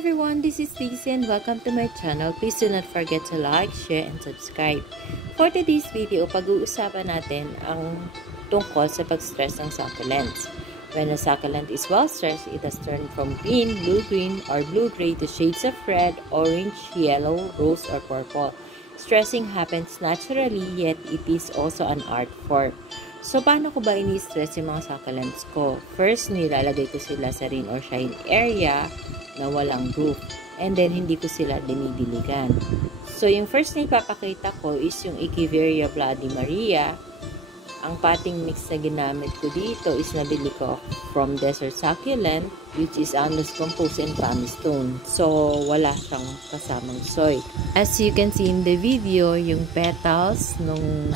everyone, this is Stacey and welcome to my channel. Please do not forget to like, share, and subscribe. For today's video, pag-uusapan natin ang tungkol sa pag-stress ng succulents. When a succulent is well stressed, it has turned from green, blue-green, or blue-gray to shades of red, orange, yellow, rose, or purple. Stressing happens naturally, yet it is also an art form. So, paano ko ba ini-stress yung mga succulents ko? First, nilalagay ko sila sa rain or shine area na walang roof. And then, hindi ko sila dinidiligan. So, yung first na ipapakita ko is yung Echeveria Bloody Maria. Ang potting mix na ginamit ko dito is nabili ko from Desert Succulent, which is Andous Compost and Pumice Stone. So, wala siyang kasamang soil. As you can see in the video, yung petals nung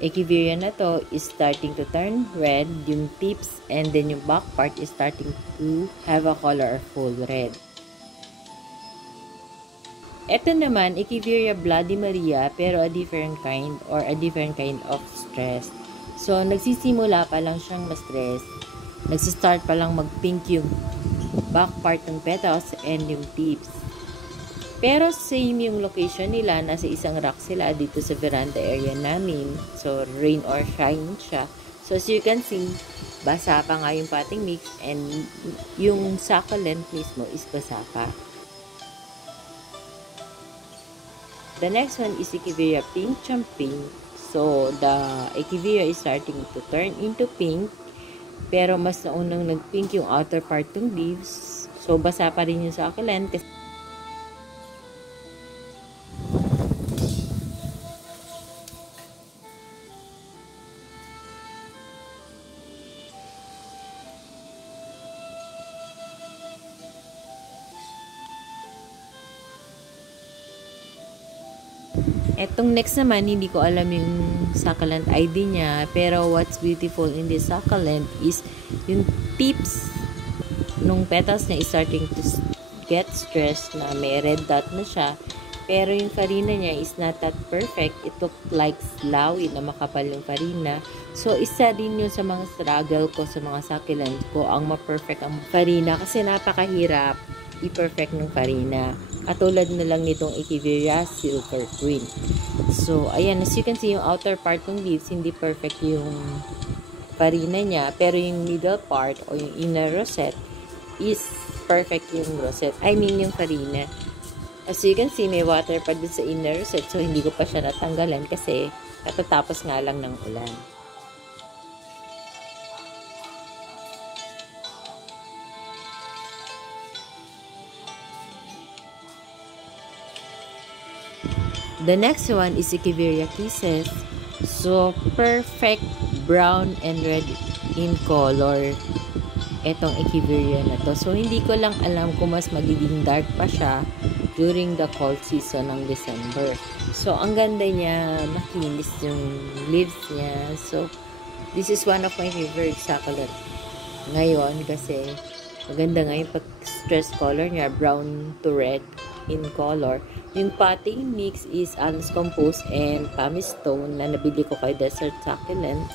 Echeveria na to is starting to turn red, yung tips and then yung back part is starting to have a color of full red. Ito naman, Echeveria Bloody Maria, pero a different kind or a different kind of stress. So, nagsisimula pa lang siyang ma-stress. Nagsistart pa lang mag-pink yung back part ng petals and yung tips. Pero same yung location nila, nasa isang rock sila dito sa veranda area namin. So, rain or shine siya. So, as you can see, basa pa nga yung potting mix and yung succulent mismo is basa pa. The next one is Echeveria Pink Champagne. So, the Echeveria is starting to turn into pink. Pero mas naunang nag-pink yung outer part ng leaves. So, basa pa rin yung succulent. Etong next naman, hindi ko alam yung succulent ID niya. Pero what's beautiful in this succulent is yung tips nung petals niya is starting to get stressed na may red dot na siya. Pero yung farina niya is not that perfect. It look like slawi na makapal yung farina. So, isa din yun sa mga struggle ko sa mga succulent ko. Ang ma-perfect ang farina kasi napakahirap i-perfect ng farina. Katulad na lang nitong Echeveria Silver Queen. So, ayan, as you can see, yung outer part ng leaves, hindi perfect yung farina niya. Pero yung middle part o yung inner rosette is perfect yung rosette. I mean, yung farina. As you can see, may water pa dun sa inner rosette. So, hindi ko pa siya natanggalan kasi katatapos nga lang ng ulan. The next one is Echeveria Kisses. So, perfect brown and red in color etong Echeveria na to. So, hindi ko lang alam kung mas magiging dark pa siya during the cold season ng December. So, ang ganda niya, makinis yung leaves niya. So, this is one of my favorite succulent ngayon kasi maganda nga yung pag-stress color niya, brown to red in color. Yung potting mix is Andous Compost and Pumice Stone na nabili ko kay Desert Succulent.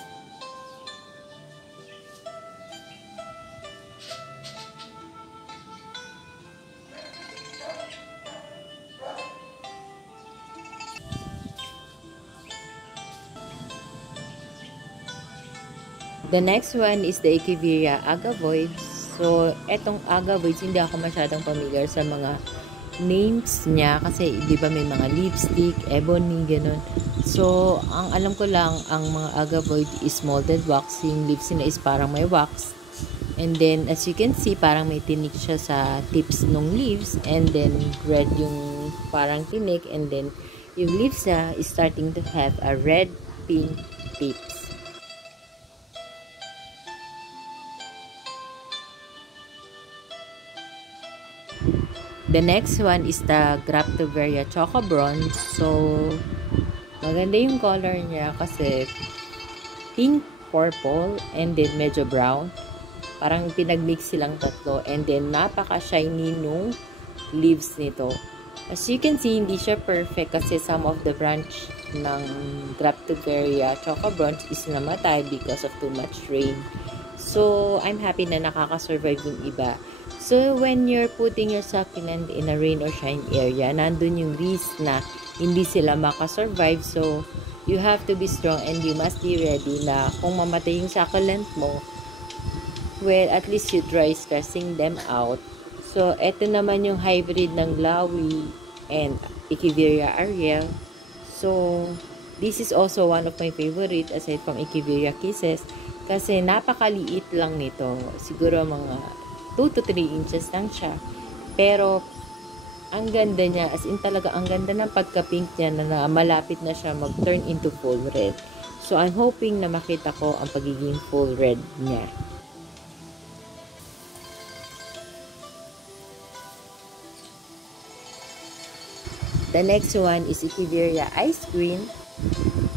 The next one is the Echeveria Agavoids. So, etong Agavoids, hindi ako masyadong familiar sa mga names niya kasi di ba may mga lipstick, ebony, ganun. So, ang alam ko lang, ang mga Agavoid is molded wax. Yung leaves niya is parang may wax. And then, as you can see, parang may tinik siya sa tips ng leaves. And then, red yung parang tinik. And then, yung leaves niya is starting to have a red-pink tips. The next one is the Graptoveria Choco Bronze. So, maganda yung color niya kasi pink, purple, and then medyo brown. Parang pinagmix silang tatlo. And then, napaka-shiny nung leaves nito. As you can see, hindi siya perfect kasi some of the branch ng Graptoveria Choco Bronze is namatay because of too much rain. So, I'm happy na nakaka-survive yung iba. So, when you're putting your succulent in a rain or shine area, nandun yung risk na hindi sila makasurvive. So, you have to be strong and you must be ready na kung mamatay yung succulent mo, well, at least you try stressing them out. So, eto naman yung hybrid ng Lawi and Echeveria Ariel. So, this is also one of my favorite aside from Echeveria Kisses kasi napakaliit lang nito. Siguro mga 2 to 3 inches lang siya. Pero, ang ganda niya. As in talaga, ang ganda ng pagka-pink niya na malapit na siya mag-turn into full red. So, I'm hoping na makita ko ang pagiging full red niya. The next one is Echeveria Ice Green.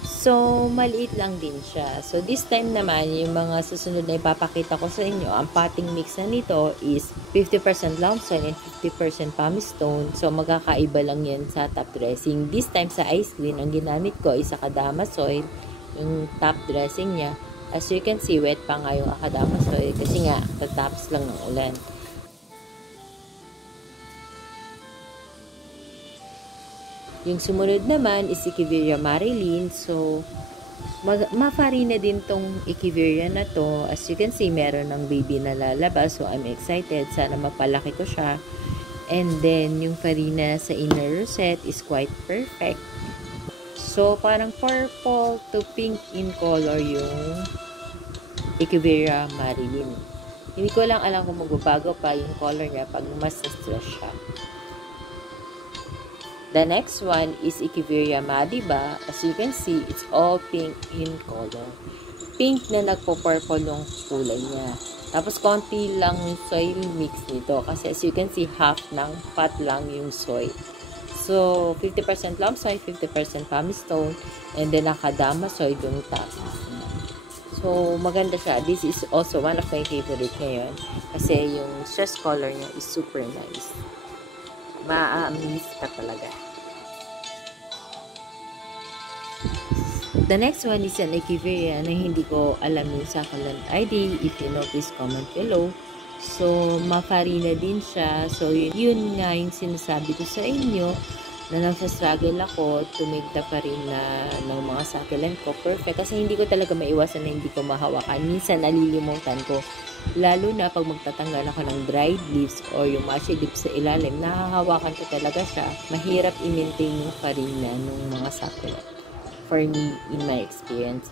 So, maliit lang din siya. So, this time naman, yung mga susunod na ipapakita ko sa inyo, ang potting mix na nito is 50% lawn soil and 50% pumice stone. So, magkakaiba lang yan sa top dressing. This time sa ice green, ang ginamit ko is akadama soil, yung top dressing niya. As you can see, wet pa nga yung akadama soil kasi nga, tatapos lang ng ulan. Yung sumunod naman is Echeveria Marilyn. So, mafarina din tong Echeveria na to. As you can see, meron ng baby na lalabas. So, I'm excited. Sana mapalaki ko siya. And then, yung farina sa inner rosette is quite perfect. So, parang purple to pink in color yung Echeveria Marilyn. Hindi ko lang alam kung magbabago pa yung color niya pag mas na-stress siya. The next one is Echeveria Madiba. As you can see, it's all pink in color. Pink na nagpo-purple yung kulay niya. Tapos, konti lang yung soil mix nito. Kasi as you can see, half ng pot lang yung soil. So, 50% loam soil, 50% pumice stone, and then akadama soil yung top. So, maganda siya. This is also one of my favorite ngayon. Kasi yung stress color niya is super nice. Ma-amaze ka talaga. The next one is an Echeveria na hindi ko alam yung succulent ID. If you know, please comment below. So, mafarina din siya. So, yun nga yung sinasabi ko sa inyo na nagsastruggle ako to make the farina ng mga succulent ko perfect. Kasi hindi ko talaga maiwasan na hindi ko mahawakan. Minsan, nalilimutan ko. Lalo na pag magtatanggal ako ng dried leaves or yung mushy leaves sa ilalim, nahahawakan ko talaga siya. Mahirap i-maintain yung farina ng mga succulent. For me, in my experience.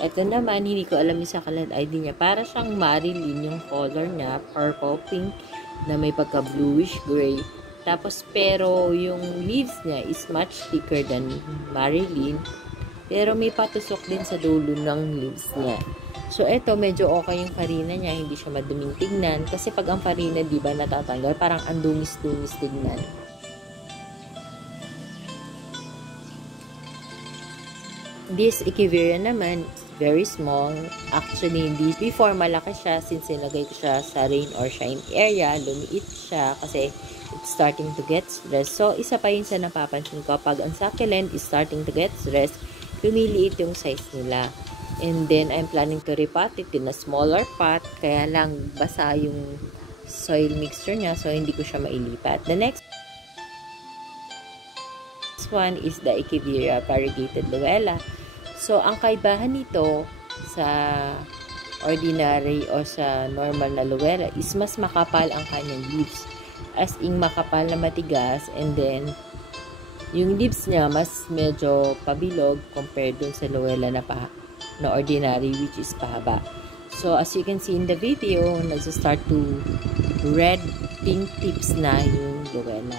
Ito naman, hindi ko alam yung succulent ID niya. Para siyang Marilyn yung color niya, purple pink, na may pagka bluish gray. Tapos, pero yung leaves niya is much thicker than Marilyn. Pero may patusok din sa dulo ng leaves niya. So, ito, medyo okay yung farina niya. Hindi siya maduming tignan. Kasi pag ang farina, di ba, natatanggal, parang ang dumis-dumis tignan. This Echeveria naman, very small. Actually, before malaki siya, since nilagay ko siya sa rain or shine area, lumiit siya kasi it's starting to get stressed. So, isa pa yun sa napapansin ko. Pag ang succulent is starting to get stressed, lumiliit yung size nila. And then, I'm planning to repot it in a smaller pot. Kaya lang, basa yung soil mixture niya. So, hindi ko siya mailipat. The next one is the Echeveria Variegated Luella. So, ang kaibahan nito sa ordinary o sa normal na Luella is mas makapal ang kanyang leaves. As in, makapal na matigas. And then, yung leaves niya mas medyo pabilog compared dun sa Luella na ordinary, which is pahaba. So, as you can see in the video, nagsa-start to red pink tips na yung Luella.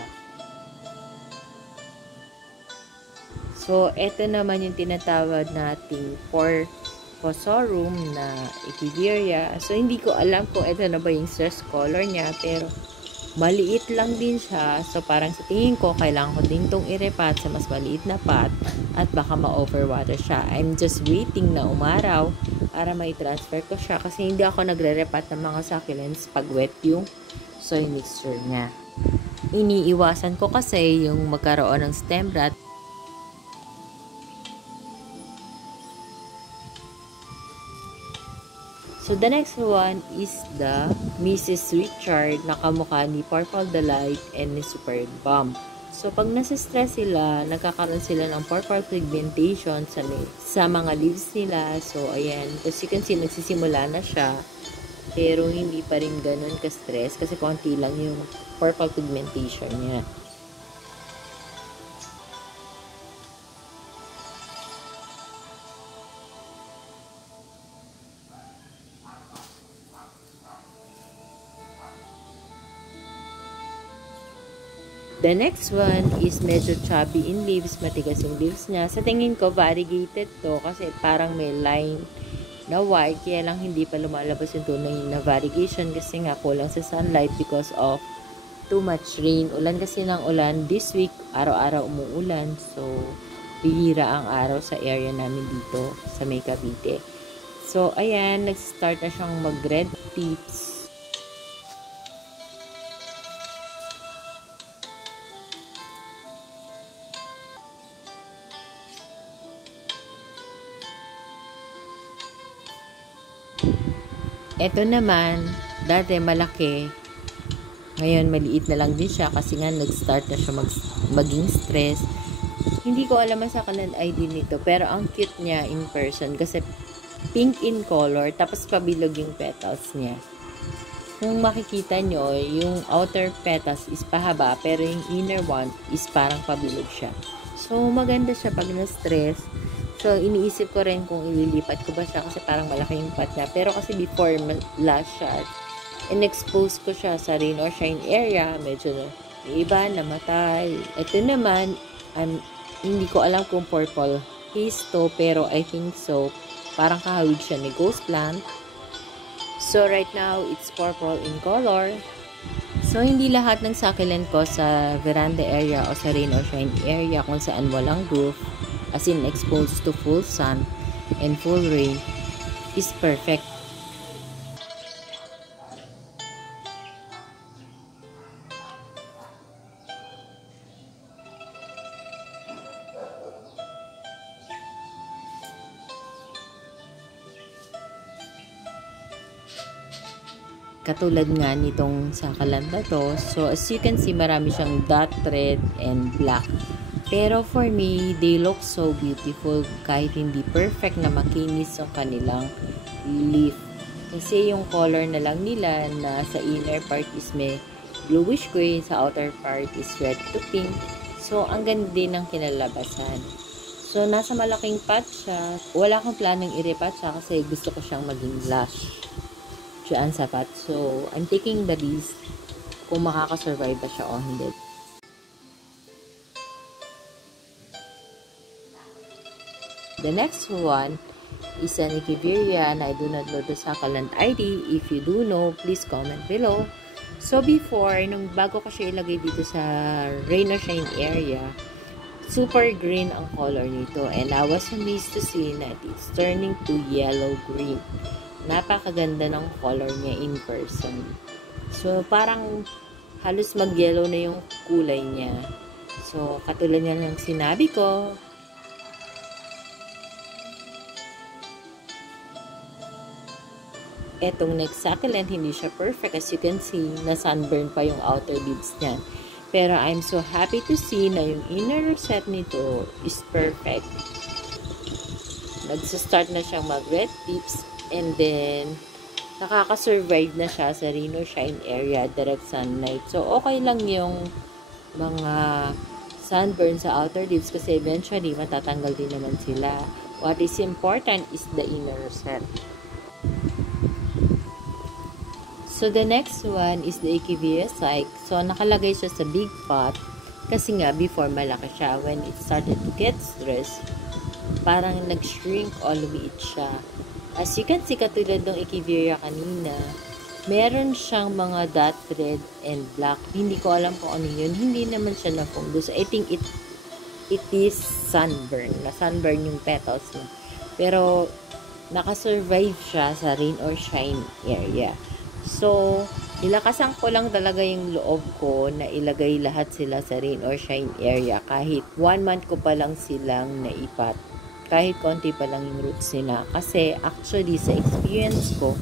So, ito naman yung tinatawag nating Porphosorum na Echeveria. So, hindi ko alam kung ito na ba yung stress color niya, pero maliit lang din siya. So, parang sa tingin ko, kailangan ko din itong i-repat sa mas maliit na pot at baka ma-overwater siya. I'm just waiting na umaraw para may transfer ko siya kasi hindi ako nagre-repat ng mga succulents pag wet yung soil mixture niya. Iniiwasan ko kasi yung magkaroon ng stem rot. So, the next one is the Mrs. Richard na kamukha ni Purple Delight and ni Super Bomb. So, pag nasa-stress sila, nagkakaroon sila ng purple pigmentation sa mga leaves nila. So, ayan. As you can see, nagsisimula na siya. Pero, hindi pa rin ganun ka-stress kasi konti lang yung purple pigmentation niya. The next one is medyo chubby in leaves, matigas yung leaves niya. Sa tingin ko, variegated to kasi parang may line na white, kaya lang hindi pa lumalabas yung tunay na variegation kasi nga kulang sa sunlight because of too much rain. Ulan kasi ng ulan. This week, araw-araw umuulan. So, bihira ang araw sa area namin dito sa May Cavite. So, ayan, nag-start na siyang mag-red tips. Ito naman, dati malaki, ngayon maliit na lang din siya kasi nga nag-start na siya maging stress. Hindi ko alam ang sakalan ID nito, pero ang cute niya in person kasi pink in color, tapos pabilog yung petals niya. Kung makikita nyo, yung outer petals is pahaba, pero yung inner one is parang pabilog siya. So, maganda siya pag na-stress. So, iniisip ko rin kung ililipat ko ba siya kasi parang malaki yung pot niya. Pero kasi before last shot, in-expose ko siya sa rain or shine area. Medyo iba, namatay. Ito naman, hindi ko alam kung purple haze to, pero I think so. Parang kahawig siya ni Ghost Plant. So, right now, it's purple in color. So, hindi lahat ng succulent ko sa veranda area o sa rain or shine area kung saan walang roof, as in exposed to full sun and full rain, is perfect. Katulad nga nitong succulent na to. So, as you can see, marami siyang dot red and black. Pero for me, they look so beautiful kahit hindi perfect na makinis ang kanilang leaf. Kasi yung color na lang nila na sa inner part is may bluish gray, sa outer part is red to pink. So, ang ganda din ng kinalabasan. So, nasa malaking pot siya. Wala akong planong i-repot siya kasi gusto ko siyang maging lush dyan sa pot. So, I'm taking the risk kung makakasurvive ba siya o hindi. The next one is an Echeveria and I do not know the succulent ID. If you do know, please comment below. So, before, bago ko siya ilagay dito sa rain or shine area, super green ang color nito. And I was amazed to see that it's turning to yellow-green. Napakaganda ng color niya in person. So, parang halos mag-yellow na yung kulay niya. So, katulad niya ng sinabi ko, etong next succulent, hindi siya perfect. As you can see, na sunburn pa yung outer leaves niya. Pero I'm so happy to see na yung inner rosette nito is perfect. Nagsa-start na siyang mag-red tips. And then, nakaka-survive na siya sa rain or shine area, direct sunlight. So, okay lang yung mga sunburn sa outer leaves kasi eventually, matatanggal din naman sila. What is important is the inner rosette. So, the next one is the Echeveria Psyche. So, nakalagay siya sa big pot kasi nga, before malaki siya. When it started to get stressed, parang nag-shrink o lumiit siya. As you can see, katulad ng Echeveria kanina, meron siyang mga dot red and black. Hindi ko alam kung ano yun. Hindi naman siya na-fungus. I think it is sunburn. Na-sunburn yung petals niya. Pero, nakasurvive siya sa rain or shine area. So, nilakasan ko lang talaga yung loob ko na ilagay lahat sila sa rain or shine area kahit 1 month ko pa lang silang naipat. kahit konti pa lang yung roots nila. Kasi actually sa experience ko,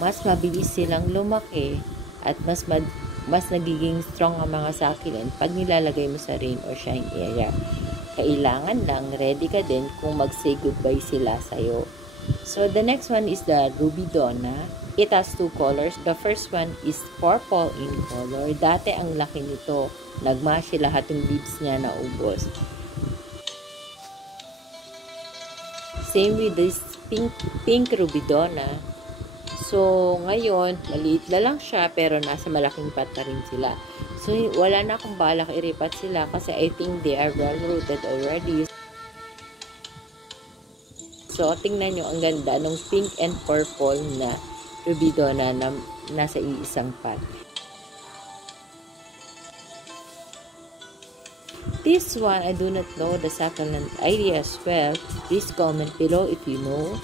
mas mabilis silang lumaki at mas nagiging strong ang mga succulent pag nilalagay mo sa rain or shine area. Kailangan lang ready ka din kung mag-say goodbye sila sa'yo. So the next one is the Rubidona. It has two colors. The first one is purple in color. Dati ang laki nito. Nagmashi lahat yung leaves niya na ubos. Same with this pink Rubidona. So, ngayon, maliit na lang siya, pero nasa malaking pot na rin sila. So, wala na akong balak iripat sila kasi I think they are well rooted already. So, tingnan nyo, ang ganda ng pink and purple na Rubidona na nasa iisang pot. This one, I do not know the succulent idea as well. Please comment below if you know.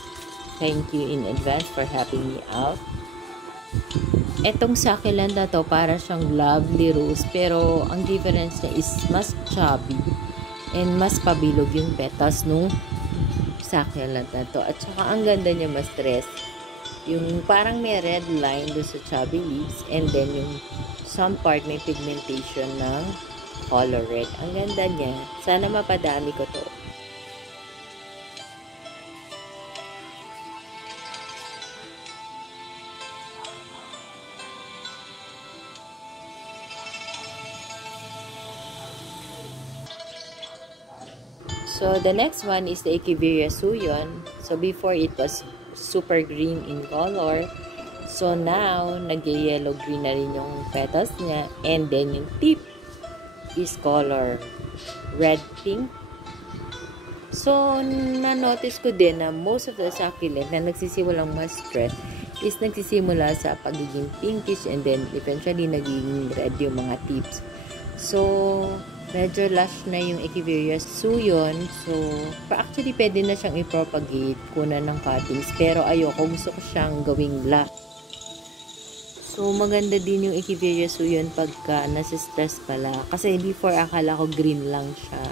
Thank you in advance for helping me out. Etong succulent na to, para siyang lovely rose. Pero, ang difference niya is mas chubby. And mas pabilog yung petals nung succulent na to. At saka, ang ganda niya mas stress. Yung parang may red line doon sa chubby leaves. And then, yung some part may pigmentation ng color red. Ang ganda niya. Sana mapadami ko to. So, the next one is the Echeveria Suyon. So, before it was super green in color. So, now, nag-yellow green na rin yung petals niya. And then, yung tip is color red-pink. So, na-notice ko din na most of the succulent na nagsisimulang mas stress is nagsisimula sa pagiging pinkish and then eventually nagiging red yung mga tips. So, medyo lush na yung Echeveria Suyon. So, actually, pwede na siyang i-propagate, kunan ng cuttings. Pero ayoko, gusto ko siyang gawing black. So, maganda din yung Echeveria Suyon pagka nasa-stress pala. Kasi before, akala ko green lang siya.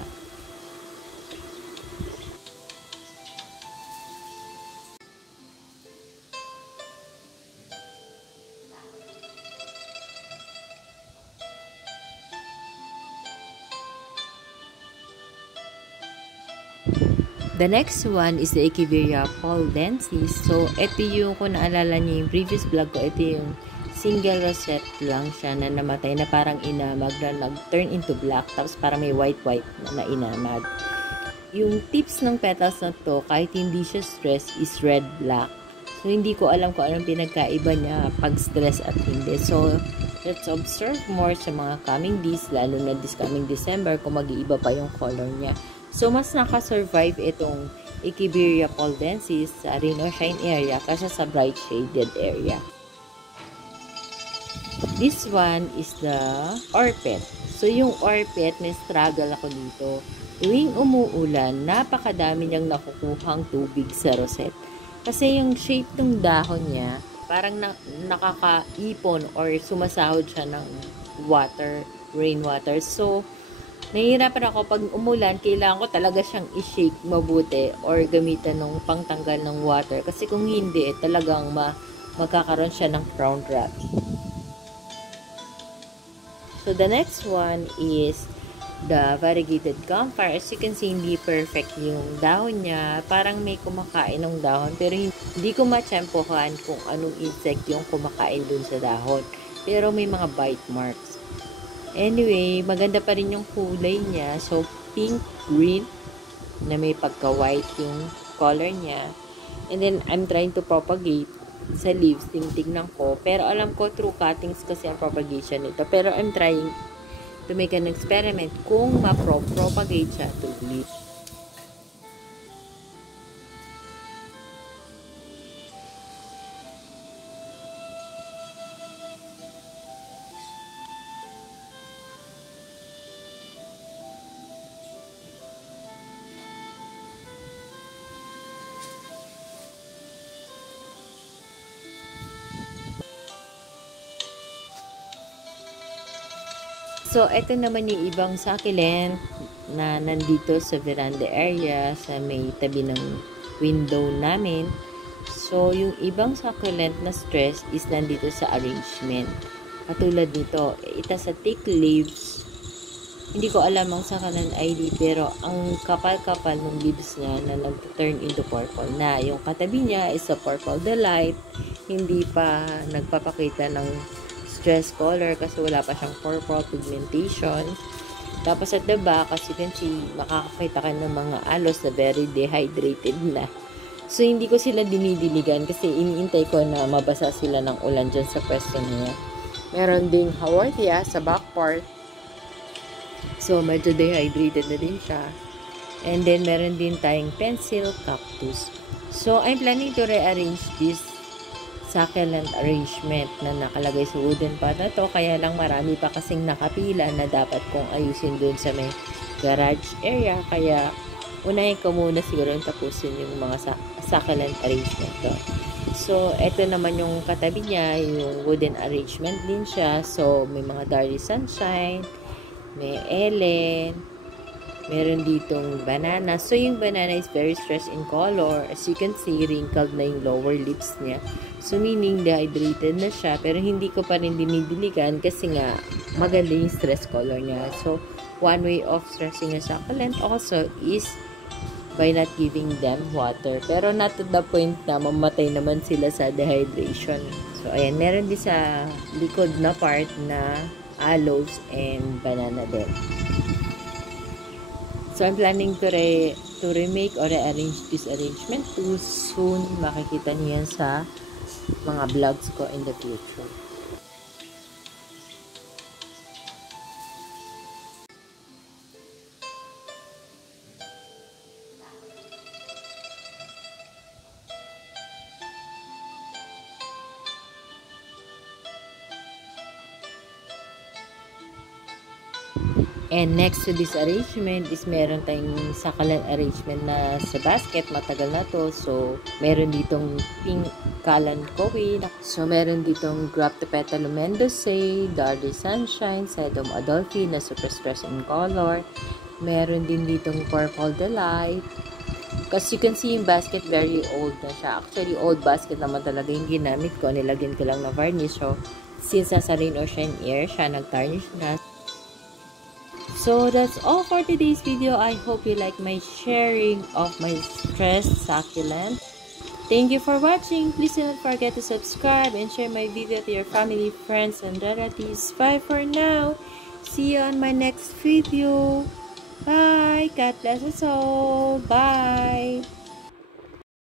The next one is the Echeveria Poldensis. So, ito yung, kung naalala niyo yung previous vlog ko, ito yung single rosette lang siya na namatay na parang inamag na nag-turn into black. Tapos parang may white-white na inamag. Yung tips ng petals na to, kahit hindi siya stress, is red-black. So, hindi ko alam kung anong pinagkaiba niya pag stress at hindi. So, let's observe more sa mga coming days, lalo na this coming December, kung mag-iiba pa yung color niya. So, mas nakasurvive itong Echeveria Poldensis sa rain or shine area kasi sa bright shaded area. This one is the Orpet. So, yung Orpet, may struggle ako dito. Tuwing umuulan, napakadami niyang nakukuhang tubig sa rosette. Kasi yung shape ng dahon niya, parang nakakaipon or sumasahod siya ng water, rainwater. So, nahihirapan ako pag umulan, kailangan ko talaga siyang i-shake mabuti or gamitan ng pangtanggal ng water. Kasi kung hindi, talagang magkakaroon siya ng crown rot. So, the next one is the variegated camphor. As you can see, hindi perfect yung dahon niya. Parang may kumakain ng dahon. Pero hindi ko matsyempohan kung anong insect yung kumakain dun sa dahon. Pero may mga bite marks. Anyway, maganda pa rin yung kulay niya. So, pink-green na may pagka-white yung color niya. And then, I'm trying to propagate sa leaves. Tingnan ko. Pero alam ko, through cuttings kasi ang propagation nito. Pero I'm trying to make an experiment kung ma-propagate siya to leaves. So, ito naman yung ibang succulent na nandito sa veranda area sa may tabi ng window namin. So, yung ibang succulent na stress is nandito sa arrangement. Katulad nito, ita sa thick leaves. Hindi ko alam ang succulent ID, pero ang kapal-kapal ng leaves niya na nag-turn into purple na. Yung katabi niya is a purple delight. Hindi pa nagpapakita ng stress color kasi wala pa siyang purple pigmentation. Tapos at the back, as you can see, makakakita ka ng mga alos na very dehydrated na. So, hindi ko sila dinidiligan kasi iniintay ko na mabasa sila ng ulan dyan sa pwesto niya. Meron ding Haworthia sa back part. So, medyo dehydrated na din siya. And then, meron din tayong pencil cactus. So, I'm planning to rearrange this succulent arrangement na nakalagay sa wooden pot na to. Kaya lang marami pa kasing nakapila na dapat kong ayusin dun sa may garage area. Kaya unahin ko muna siguro tapusin yung mga succulent arrangement to. So, eto naman yung katabi niya, yung wooden arrangement din siya. So, may mga Darly Sunshine, may Ellen, meron ditong banana. So, yung banana is very stressed in color. As you can see, wrinkled na yung lower lips niya. So, meaning dehydrated na siya. Pero hindi ko pa rin dinidiligan kasi nga maganda yung stress color niya. So, one way of stressing a succulent also is by not giving them water. Pero not to the point na mamatay naman sila sa dehydration. So, ayan. Meron din sa likod na part na aloes and banana din. So, I'm planning to remake or rearrange this arrangement too soon. Makikita niyo yan sa mga vlogs ko in the future. And next to this arrangement is meron tayong succulent arrangement na sa basket. Matagal na to. So, meron ditong pink Kalanchoe. So, meron ditong Grape de Petalo Mendoza, Darly Sunshine, Sedum Adolphi na super stress in color. Meron din ditong Purple Delight. Kasi you can see yung basket very old na siya. Actually, old basket naman talaga yung ginamit ko. Nilagyan ko lang na varnish. So, since nasa rain or shine air, siya nag-tarnish na. So, that's all for today's video. I hope you like my sharing of my stressed succulent. Thank you for watching. Please do not forget to subscribe and share my video to your family, friends, and relatives. Bye for now. See you on my next video. Bye. God bless us all. Bye.